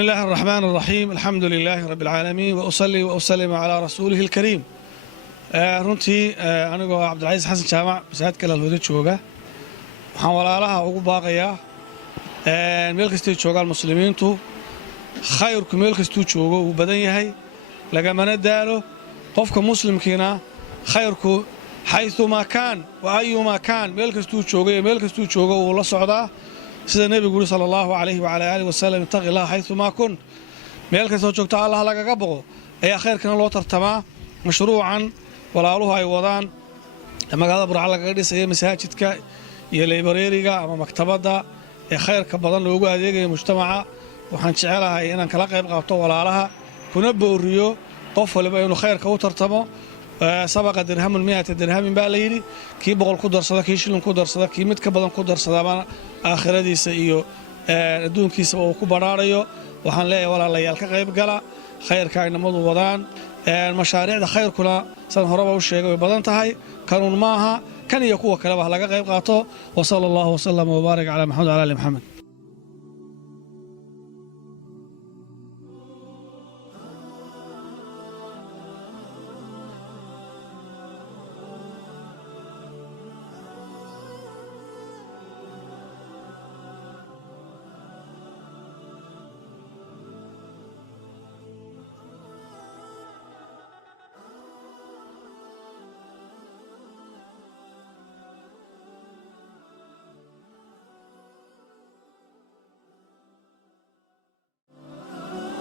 بسم الله الرحمن الرحيم الحمد لله رب العالمين وأصلي وأسلم على رسوله الكريم runtii anigoo Cabdilcasiis Xasan Jaamac masaajidka Lalwada jooga waxaan walaalaha ugu baaqayaa meel kasta joogaan muslimiintu khayrku meel kasta joogo uu badan yahay lagamana daalo qofka muslimkiina khayrku haythu ma kaan wa ayyuma kaan meel kasta joogo uu la socdaa sida nabigu sallallahu alayhi wa alihi wasallam taqillaha haythu ma kun meel kasta joogto Allah lagaga boqo ayaa khayrkana loo tartamaa mashruucan walaaluhu ay wadaan magaalada Burca laga dhisay masaajidka iyo librariga ama maktabada ee khayrka badan loogu adeegayo mujtamaca waxaan jecelahay inaan kala qayb qaato walaalaha kuna booriyo qof walba inuu khayrka u tartamo sabaqa dirhamul 100 dirham baa la yiri kii boqol ku darsada kii shilin ku darsada kii mid ka badan ku darsada aakhiradiisa iyo adduunkiisa oo ku baraarayo waxaan leeyahay walaalayaal ka qayb gala khayrka ay namadu wadaan mashaariicda khayrkuna san horaba u sheegay way badan tahay kanuun maaha kan iyo kuwa kale wax laga qayb qaato wa sallallahu wa sallam wa barak ala muhammad wa ala ali muhammad